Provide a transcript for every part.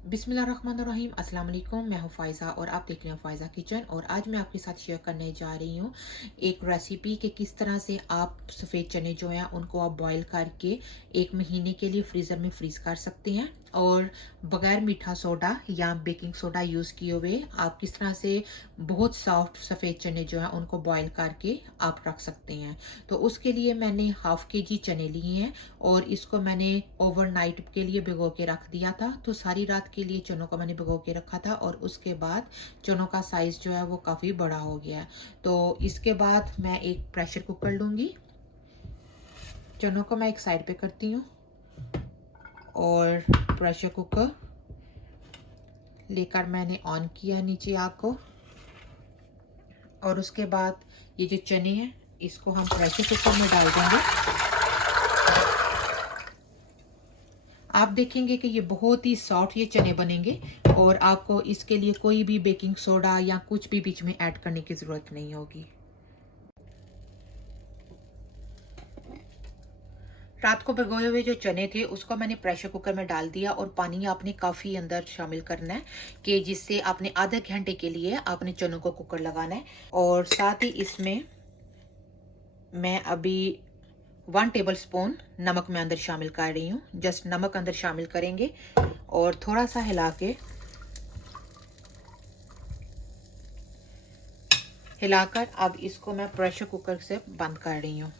बिस्मिल्लाहिर्रहमानिर्रहीम अस्सलाम वालेकुम। मैं हूँ फ़ायज़ा और आप देख रहे हैं फ़ायज़ा किचन। और आज मैं आपके साथ शेयर करने जा रही हूँ एक रेसिपी कि किस तरह से आप सफ़ेद चने जो हैं उनको आप बॉईल करके 1 महीने के लिए फ्रीज़र में फ्रीज़ कर सकते हैं। और बग़ैर मीठा सोडा या बेकिंग सोडा यूज़ किए हुए आप किस तरह से बहुत सॉफ्ट सफ़ेद चने जो हैं उनको बॉईल करके आप रख सकते हैं। तो उसके लिए मैंने हाफ़ केजी चने लिए हैं और इसको मैंने ओवरनाइट के लिए भिगो के रख दिया था। तो सारी रात के लिए चनों को मैंने भिगो के रखा था और उसके बाद चनों का साइज़ जो है वो काफ़ी बड़ा हो गया है। तो इसके बाद मैं एक प्रेशर कुकर लूँगी। चनों को मैं एक साइड पे करती हूँ और प्रेशर कुकर लेकर मैंने ऑन किया नीचे आग को। और उसके बाद ये जो चने हैं इसको हम प्रेशर कुकर में डाल देंगे। आप देखेंगे कि ये बहुत ही सॉफ्ट ये चने बनेंगे और आपको इसके लिए कोई भी बेकिंग सोडा या कुछ भी बीच में ऐड करने की ज़रूरत नहीं होगी। रात को भिगोए हुए जो चने थे उसको मैंने प्रेशर कुकर में डाल दिया और पानी आपने काफ़ी अंदर शामिल करना है कि जिससे आपने आधे घंटे के लिए आपने चनों को कुकर लगाना है। और साथ ही इसमें मैं अभी 1 टेबल स्पून नमक में अंदर शामिल कर रही हूँ। जस्ट नमक अंदर शामिल करेंगे और थोड़ा सा हिलाकर अब इसको मैं प्रेशर कुकर से बंद कर रही हूँ।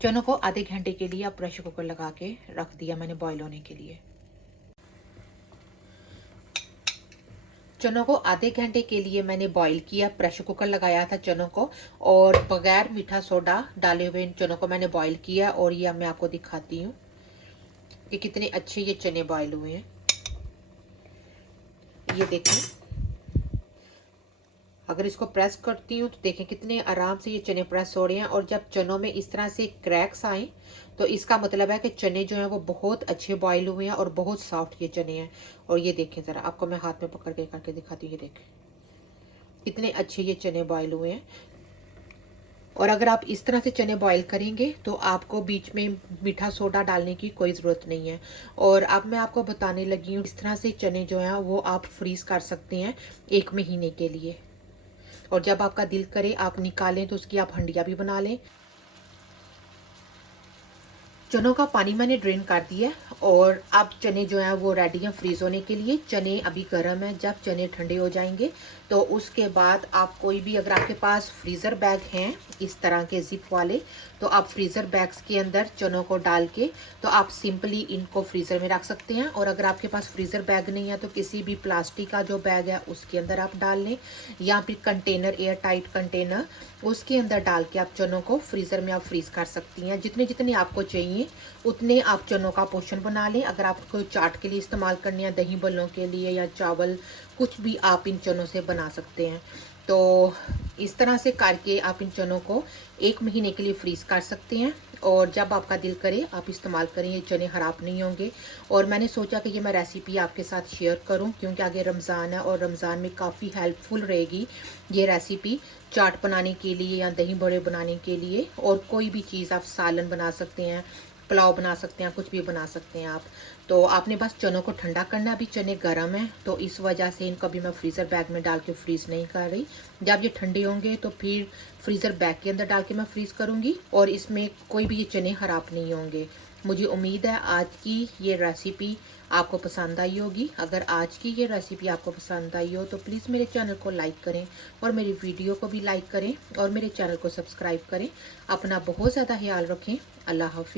चनों को आधे घंटे के लिए अब प्रेशर कुकर लगा के रख दिया मैंने बॉईल होने के लिए। चनों को आधे घंटे के लिए मैंने बॉईल किया, प्रेशर कुकर लगाया था चनों को और बगैर मीठा सोडा डाले हुए इन चनों को मैंने बॉईल किया। और ये मैं आपको दिखाती हूँ कि कितने अच्छे ये चने बॉईल हुए हैं। ये देखें, अगर इसको प्रेस करती हूँ तो देखें कितने आराम से ये चने प्रेस हो रहे हैं। और जब चनों में इस तरह से क्रैक्स आए तो इसका मतलब है कि चने जो हैं वो बहुत अच्छे बॉईल हुए हैं और बहुत सॉफ्ट ये चने हैं। और ये देखें, ज़रा आपको मैं हाथ में पकड़ के करके दिखाती हूँ। ये देखें कितने अच्छे ये चने बॉईल हुए हैं। और अगर आप इस तरह से चने बॉईल करेंगे तो आपको बीच में मीठा सोडा डालने की कोई ज़रूरत नहीं है। और अब मैं आपको बताने लगी हूँ इस तरह से चने जो हैं वो आप फ्रीज़ कर सकते हैं 1 महीने के लिए। और जब आपका दिल करे आप निकालें तो उसकी आप हंडिया भी बना लें। चनों का पानी मैंने ड्रेन कर दिया और अब चने जो हैं वो रेडी हैं फ्रीज होने के लिए। चने अभी गर्म हैं, जब चने ठंडे हो जाएंगे तो उसके बाद आप कोई भी, अगर आपके पास फ्रीज़र बैग हैं इस तरह के जिप वाले, तो आप फ्रीज़र बैग्स के अंदर चनों को डाल के तो आप सिंपली इनको फ्रीज़र में रख सकते हैं। और अगर आपके पास फ्रीज़र बैग नहीं है तो किसी भी प्लास्टिक का जो बैग है उसके अंदर आप डाल लें, या फिर कंटेनर, एयर टाइट कंटेनर, उसके अंदर डाल के आप चनों को फ्रीज़र में आप फ्रीज़ कर सकती हैं। जितने जितने आपको चाहिए उतने आप चनों का पोर्शन बना लें। अगर आपको चाट के लिए इस्तेमाल करनी है, दही बल्लों के लिए या चावल, कुछ भी आप इन चनों से बना सकते हैं। तो इस तरह से करके आप इन चनों को 1 महीने के लिए फ्रीज़ कर सकते हैं और जब आपका दिल करे आप इस्तेमाल करें, ये चने ख़राब नहीं होंगे। और मैंने सोचा कि ये मैं रेसिपी आपके साथ शेयर करूं क्योंकि आगे रमज़ान है और रमज़ान में काफ़ी हेल्पफुल रहेगी ये रेसिपी चाट बनाने के लिए या दही बड़े बनाने के लिए। और कोई भी चीज़ आप सालन बना सकते हैं, पुलाव बना सकते हैं, कुछ भी बना सकते हैं आप। तो आपने बस चनों को ठंडा करना। अभी चने गर्म हैं तो इस वजह से इनको अभी मैं फ्रीज़र बैग में डाल के फ्रीज़ नहीं कर रही। जब ये ठंडे होंगे तो फिर फ्रीज़र बैग के अंदर डाल के मैं फ्रीज़ करूँगी और इसमें कोई भी ये चने ख़राब नहीं होंगे। मुझे उम्मीद है आज की ये रेसिपी आपको पसंद आई होगी। अगर आज की ये रेसिपी आपको पसंद आई हो तो प्लीज़ मेरे चैनल को लाइक करें और मेरी वीडियो को भी लाइक करें और मेरे चैनल को सब्सक्राइब करें। अपना बहुत ज़्यादा ख्याल रखें। अल्लाह हाफिज़।